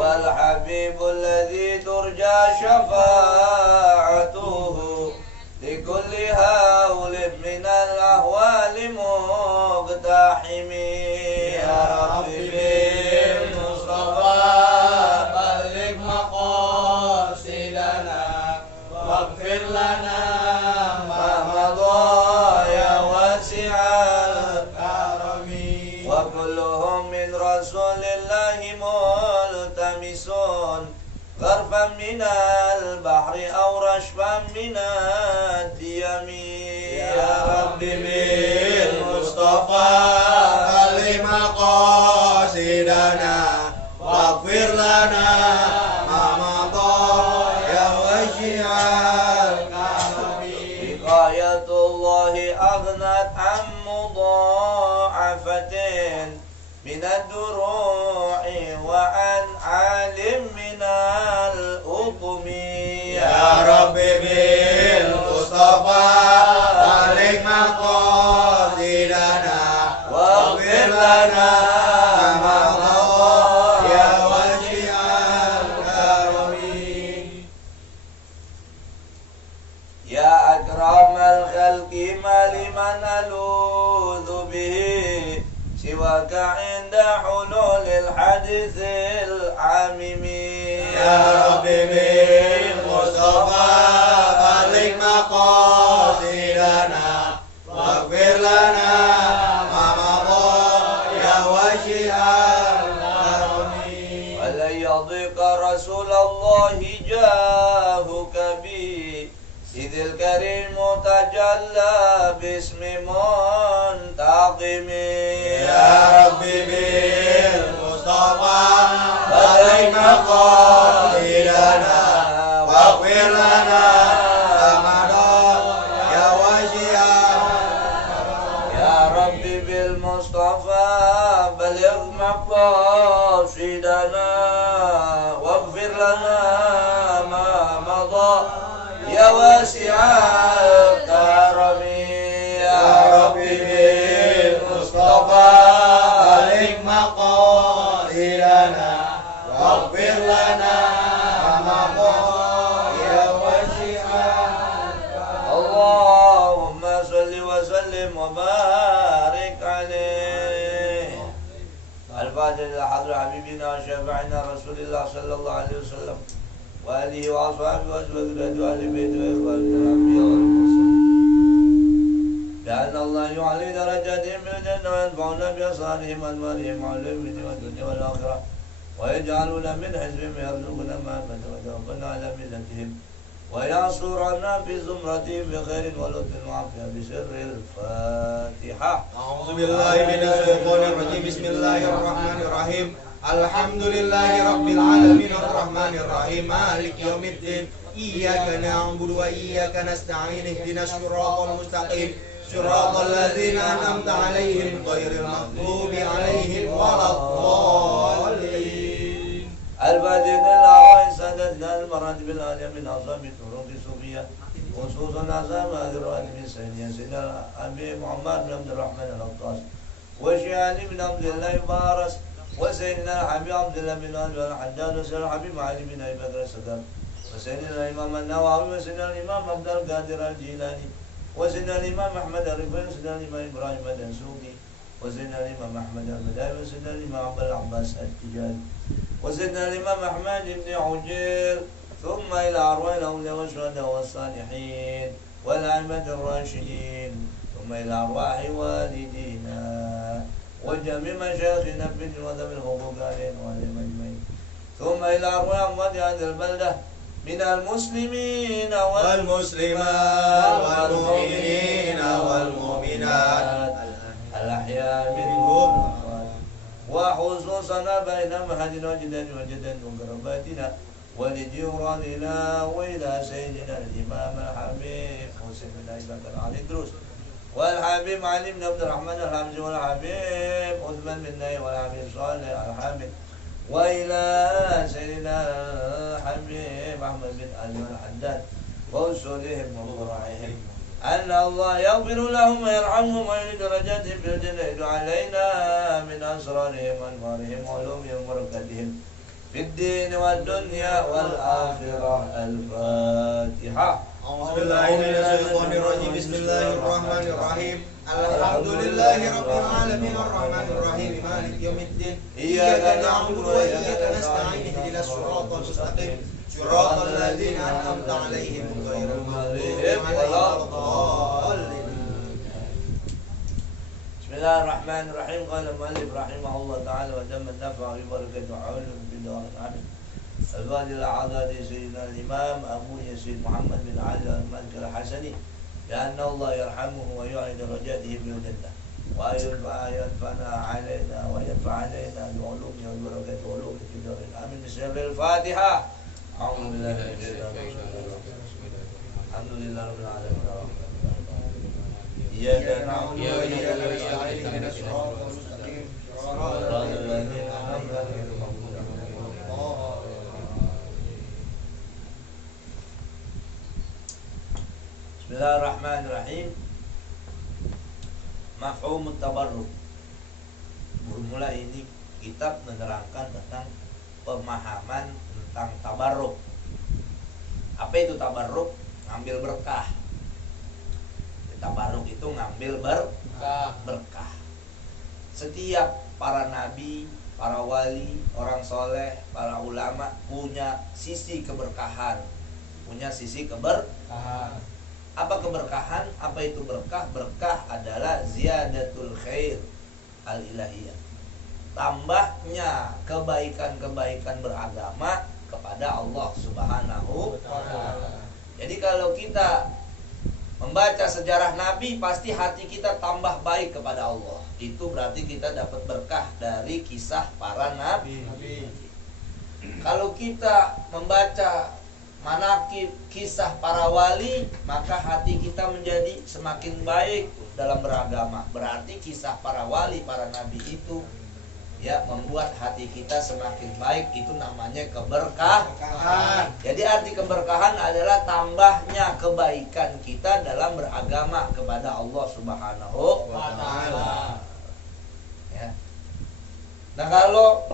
والحبيب الذي ترجى شفاعته لكل هول من الأهوال مقتحم يا ربي بالمصطفى بلغ مقاصدنا واغفر لنا ما مضى يا واسع الكرم وكلهم من رسول الله ملتمسون غرفا من البحر أو رشفا من الديم يا ربي بالمصطفى بلغ مقاصدنا واغفر لنا ما مضى يا واسع الكرم وقاية الله أغنت عن مضاعفة من الدروع وعن عالم من الأطم يا ربي بالمصطفى بلغ مقاصدنا واغفر لنا ما مضى يا واسع الكرم يا أكرم الخلق ما لمن ألوذ به سواك عند حلول الحدث العامم يا ربي بالمصطفى بلغ مقاصدنا واغفر لنا ما مضى يا واسع الكرم ولن يضيق رسول الله جاهك بي إذ الكريم تجلى باسم منتقم يا ربي بالمصطفى بلغ مقاصدنا واغفر لنا ما مضى يا واسع يا ربي بالمصطفى بلغ مقاصدنا واغفر لنا ما مضى يا واسع الكرم يا ربي بالمصطفى بلغ مقاصدنا واغفر لنا ما مضى يا واسع الكرم اللهم صل وسلم وبارك عليه الفاتحة لحضرة حبيبنا وشفيعنا رسول الله صلى الله عليه وسلم وآله وأصحابه وأزواجه وأهل بيته وإخوانه الأنبياء والمرسلين لأن الله يعلي درجاتهم في الجنة وينفعنا بأسرارهم وأنوارهم وعلوم في الدنيا والآخرة ويجعلنا من حزبهم يرزقنا ما وتوفنا على ملتهم وينصرنا في زمرتهم بخير ولطف وعافية بسر الفاتحة. أعوذ بالله من الشيطان الرجيم. بسم الله الرحمن الرحيم. الحمد لله رب العالمين الرحمن الرحيم مالك يوم الدين إياك نعبد وإياك نستعين اهدنا الصراط المستقيم صراط الذين أنعمت عليهم غير المغضوب عليهم ولا الضالين. البادئ الأرواح سادتنا المراتب العالية من أعظم الطرق الصوفية خصوصا أعظم هذه الرواتب السيدية سيدنا أبي محمد بن عبد الرحمن الأطاس وشيخ علي بن عبد الله فارس وسيدنا الحبيب عبد الله بن علي الحجاج وسيدنا الحبيب علي بن أبي بكر الصديق وسيدنا الإمام النووي وسيدنا الإمام عبد القادر الجيلاني وسيدنا الإمام أحمد الرفاعي وسيدنا الإمام إبراهيم الدسوقي وسيدنا الإمام أحمد البدائي وسيدنا الإمام عبد العباس التجاني وسيدنا الإمام أحمد بن عجير ثم إلى أرواح الأولياء والشهداء والصالحين والأئمة الراشدين ثم إلى أرواح والدينا وجميع مشايخنا في وذوي الحقوق عليهم وعليهم أجمعين ثم إلى أرواح أموات هذه البلدة من المسلمين والمسلمات والمؤمنين والمؤمنات الأحياء منهم وخصوصا بين مهدنا وجدنا وجدا وقرباتنا ولجيراننا وإلى سيدنا الإمام الحبيب حسين بن أبي بكر علي الدروس والحبيب علي بن عبد الرحمن الحمزي والحبيب عثمان بن نايف والحبيب صالح الحامد وإلى سيدنا الحبيب أحمد بن علي الحداد وأسرهم وفرعهم أن الله يغفر لهم ويرحمهم ويعلي درجاتهم في الجنة علينا من أسرارهم وأنوارهم وعلومهم وبركاتهم في الدين والدنيا والآخرة. الفاتحة. أعوذ بالله من الشيطان الرجيم. بسم الله الرحمن الرحيم. الحمد لله رب العالمين الرحمن الرحيم مالك يوم الدين إياك نعبد وإياك نستعين اهدنا الصراط المستقيم صراط الذين أنعمت عليهم غير المغضوب عليهم ولا الضالين. بسم الله الرحمن الرحيم. قال المؤلف رحمه الله تعالى وتم النفع ببركة علم في دار العلم. الفاضل العضادي سيدنا الإمام أبو يزيد محمد بن علي المالكي الحسني لأن الله يرحمه ويعلي درجاته بالجنة وينفعنا علينا وينفع علينا بعلومه وبركة علومه في دار العلم. بسم الله. الفاتحة. أعوذ بالله من الشيطان الرجيم. الحمد لله رب العالمين. إياك نعبد وإياك نستعين اهدنا الصراط المستقيم صراط الذين أنعمت عليهم. Bismillahirrahmanirrahim. Mafhumut tabarruk. Bermula ini kitab menerangkan tentang pemahaman tentang tabarruk. Apa itu tabarruk? Ngambil berkah. Tabarruk itu ngambil berkah. Setiap para nabi, para wali, orang soleh, para ulama punya sisi keberkahan. Apa keberkahan? Apa itu berkah? Berkah adalah ziyadatul khair al-ilahiyah. Tambahnya kebaikan-kebaikan beragama kepada Allah Subhanahu wa ta'ala. Jadi kalau kita membaca sejarah Nabi, pasti hati kita tambah baik kepada Allah. Itu berarti kita dapat berkah dari kisah para nabi. Kalau kita membaca manaqib kisah para wali, maka hati kita menjadi semakin baik dalam beragama. Berarti kisah para wali, para nabi itu ya membuat hati kita semakin baik. Itu namanya keberkahan. Jadi arti keberkahan adalah tambahnya kebaikan kita dalam beragama kepada Allah Subhanahu wa ta'ala. Ya. Nah, kalau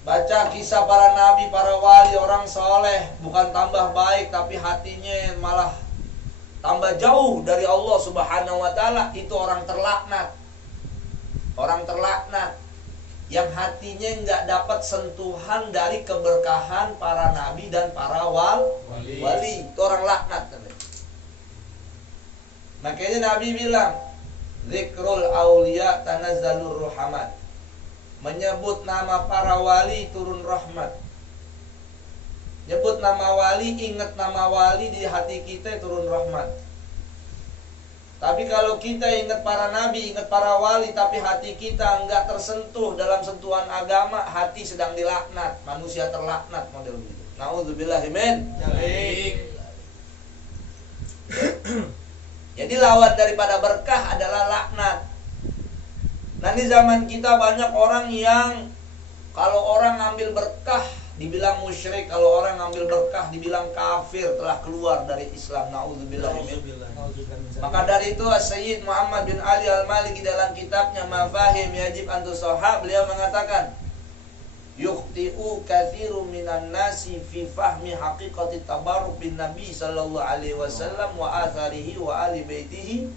baca kisah para nabi, para wali, orang soleh, bukan tambah baik tapi hatinya malah tambah jauh dari Allah Subhanahu wa ta'ala, itu orang terlaknat. Orang terlaknat yang hatinya nggak dapat sentuhan dari keberkahan para nabi dan para wali. Itu orang laknat. Makanya Nabi bilang, zikrul auliya tanazzalur ruhamat. Menyebut nama para wali turun rahmat. Nyebut nama wali, ingat nama wali, di hati kita turun rahmat. Tapi kalau kita ingat para nabi, ingat para wali, tapi hati kita enggak tersentuh dalam sentuhan agama, hati sedang dilaknat, manusia terlaknat model begitu. Nauzubillah min dzalik. Jadi lawan daripada berkah adalah laknat. Nah, di zaman kita banyak orang yang kalau orang ngambil berkah dibilang musyrik, kalau orang ngambil berkah dibilang kafir, telah keluar dari Islam. Nauzubillah. Maka dari itu Sayyid Muhammad bin Ali Al-Maliki dalam kitabnya Mafahim Yajib an Tusahha, beliau mengatakan, yukhti'u katsirun minan nasi fi fahmi haqiqati tabarruk bin Nabi sallallahu alaihi wasallam wa atharihi wa ali baitihi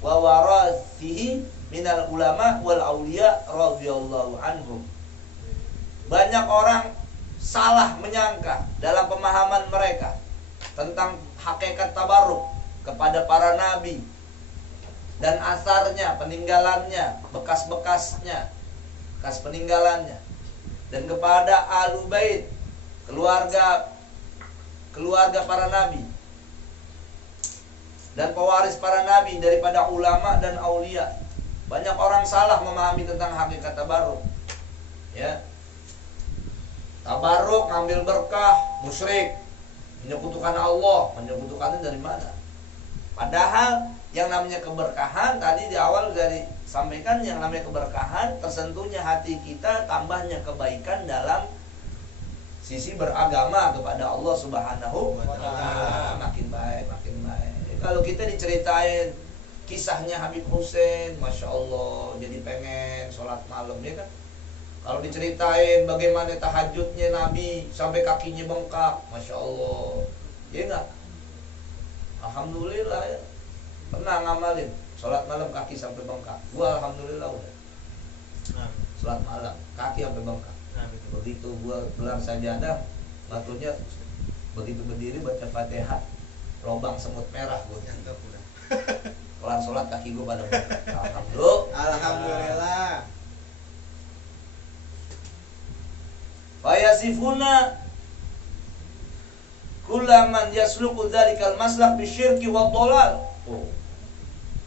wa warathihi minal ulama wal auliya radhiyallahu anhum. Banyak orang salah menyangka dalam pemahaman mereka tentang hakikat tabarruk kepada para nabi dan asarnya, peninggalannya, bekas-bekasnya, bekas peninggalannya, dan kepada ahlul bait, keluarga para nabi dan pewaris para nabi daripada ulama dan aulia. Banyak orang salah memahami tentang hakikat tabarruk. Ya. Tabarruk ngambil berkah, musyrik, menyekutukan Allah. Menyekutukannya dari mana? Padahal yang namanya keberkahan tadi di awal dari sampaikan, yang namanya keberkahan tersentuhnya hati kita, tambahnya kebaikan dalam sisi beragama kepada Allah Subhanahu wa ta'ala. Makin baik, makin baik. Kalau kita diceritain kisahnya Habib Hussein, Masya Allah, jadi pengen sholat malam, ya kan? Kalau diceritain bagaimana tahajudnya Nabi sampai kakinya bengkak, Masya Allah. Iya nggak? Alhamdulillah ya. Pernah ngamalin sholat malam kaki sampai bengkak. Gua alhamdulillah udah. Sholat malam kaki sampai bengkak. Begitu gua gelar sajadah, batunya begitu berdiri baca Fatihah, lobang semut merah gua. Kelar sholat kaki gua pada bengkak. Alhamdulillah. Fayasifuna kullaman yasluku dzalikal maslak bisyirki wad dhalal.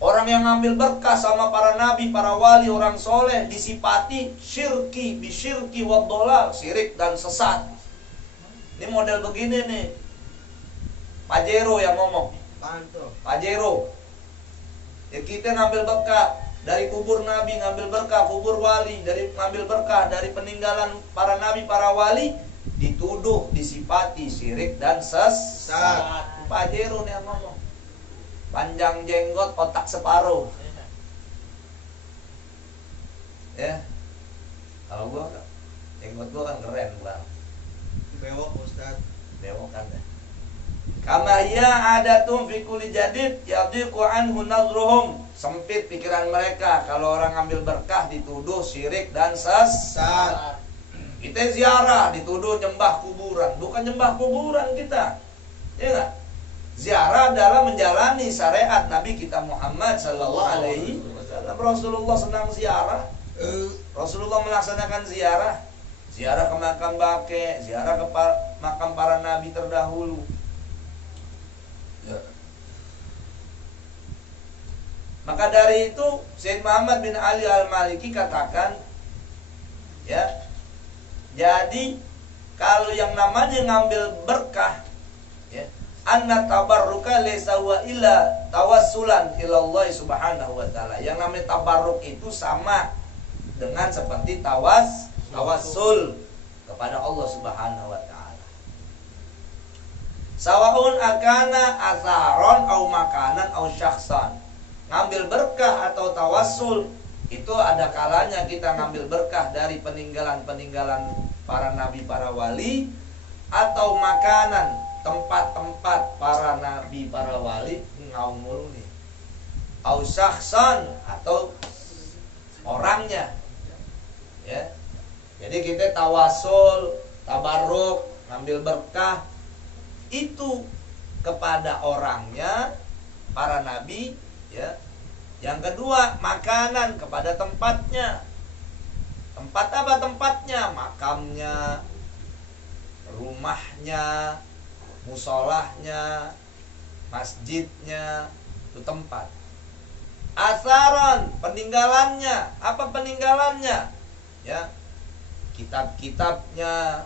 Orang yang ngambil berkah sama para nabi, para wali, orang soleh disifati syirki bisyirki wad dhalal, syirik dan sesat. Ini model begini nih. Pajero yang ngomong. Pajero. Ya kita ngambil berkah dari kubur nabi, ngambil berkah kubur wali, dari ngambil berkah dari peninggalan para nabi, para wali, dituduh, disifati syirik dan sesat. Pajero nih yang ngomong. Panjang jenggot, otak separuh. Ya. Kalau gua jenggot gua kan keren, Bang. Bewok Ustaz. Bewok kan ya. Kama hiya adatum fi kulli jadid yadhiqu anhu nazruhum. Sempit pikiran mereka kalau orang ambil berkah dituduh syirik dan sesat. Kita ziarah dituduh nyembah kuburan, bukan nyembah kuburan kita. Ya enggak? Ziarah adalah menjalani syariat Nabi kita Muhammad sallallahu alaihi wasallam. Rasulullah senang ziarah. Rasulullah melaksanakan ziarah. Ziarah ke makam baqi, ziarah ke makam para nabi terdahulu. Ya. Maka dari itu Sayyid Muhammad bin Ali Al-Maliki katakan, ya, jadi kalau yang namanya ngambil berkah, ya, anna tabarruka laysa wa illa tawassulan ila Allah Subhanahu wa taala. Yang namanya tabarruk itu sama dengan seperti tawassul kepada Allah Subhanahu wa taala. Sawaun akana atharon au makanan au syakhsan. Ngambil berkah atau tawassul itu ada kalanya kita ngambil berkah dari peninggalan-peninggalan para nabi, para wali, atau makanan, tempat-tempat para nabi, para wali, ngaung mulu nih. Au syakhsan atau orangnya. Ya. Jadi kita tawassul, tabarruk, ngambil berkah itu kepada orangnya, para nabi, ya. Yang kedua, makanan kepada tempatnya. Tempat apa tempatnya? Makamnya, rumahnya, musolahnya, masjidnya, itu tempat. Asaran, peninggalannya. Apa peninggalannya? Ya, kitab-kitabnya,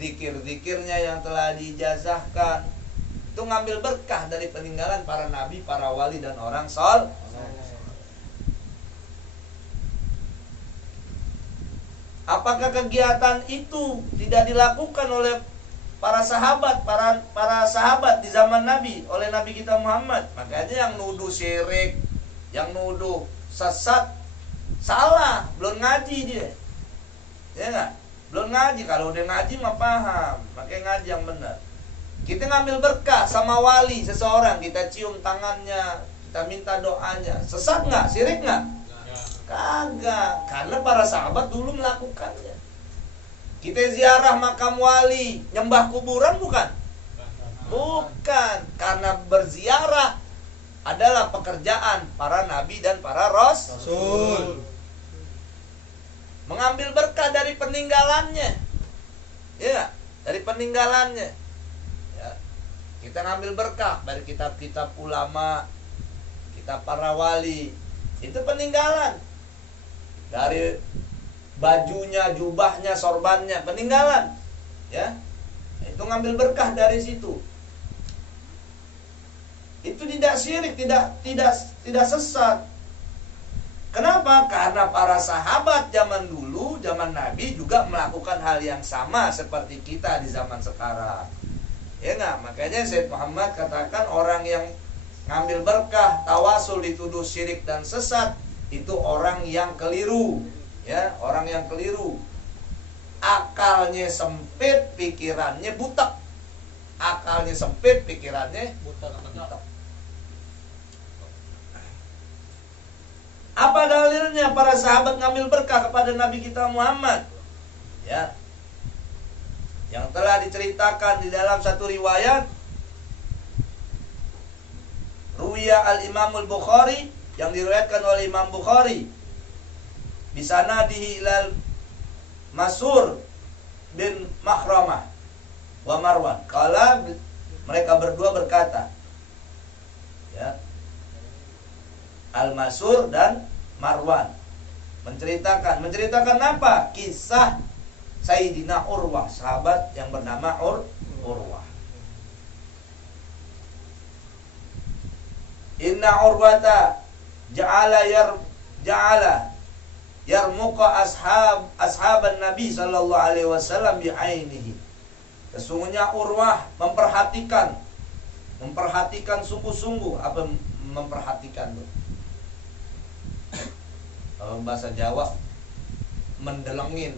zikir-zikirnya yang telah dijazahkan. Itu ngambil berkah dari peninggalan para nabi, para wali dan orang soleh. Apakah kegiatan itu tidak dilakukan oleh para sahabat, para sahabat di zaman Nabi, oleh Nabi kita Muhammad? Makanya yang nuduh syirik, yang nuduh sesat, salah, belum ngaji dia. Ya enggak? Belum ngaji. Kalau udah ngaji mah paham, makanya ngaji yang benar. Kita ngambil berkah sama wali seseorang, kita cium tangannya, kita minta doanya. Sesat nggak? Syirik nggak? Kagak, karena para sahabat dulu melakukannya. Kita ziarah makam wali, nyembah kuburan bukan? Bukan, karena berziarah adalah pekerjaan para nabi dan para rasul. Mengambil berkah dari peninggalannya, ya, dari peninggalannya. Ya. Kita ngambil berkah dari kitab-kitab ulama, kitab para wali, itu peninggalan. Dari bajunya, jubahnya, sorbannya, peninggalan, ya, itu ngambil berkah dari situ. Itu tidak syirik, tidak sesat. Kenapa? Karena para sahabat zaman dulu, zaman Nabi juga melakukan hal yang sama seperti kita di zaman sekarang. Ya enggak? Makanya Sayyid Muhammad katakan orang yang ngambil berkah, tawasul dituduh syirik dan sesat, itu orang yang keliru. Ya, orang yang keliru. Akalnya sempit, pikirannya butek. Akalnya sempit, pikirannya butek. Apa dalilnya para sahabat ngambil berkah kepada Nabi kita Muhammad? Ya. Yang telah diceritakan di dalam satu riwayat Ruwiya al-Imam al-Bukhari, yang diriwayatkan oleh Imam Bukhari di sana di Hilal Masur bin Makhramah wa Marwan. Kala mereka berdua berkata, ya, Al-Masur dan Marwan menceritakan apa? Kisah Sayyidina Urwah, sahabat yang bernama Urwah. Inna Urwata ja'ala yarmuqa ashaban Nabi sallallahu alaihi wasallam bi'ainihi. Sesungguhnya Urwah memperhatikan sungguh-sungguh. Apa memperhatikan tuh? Kalau bahasa Jawa mendelengin.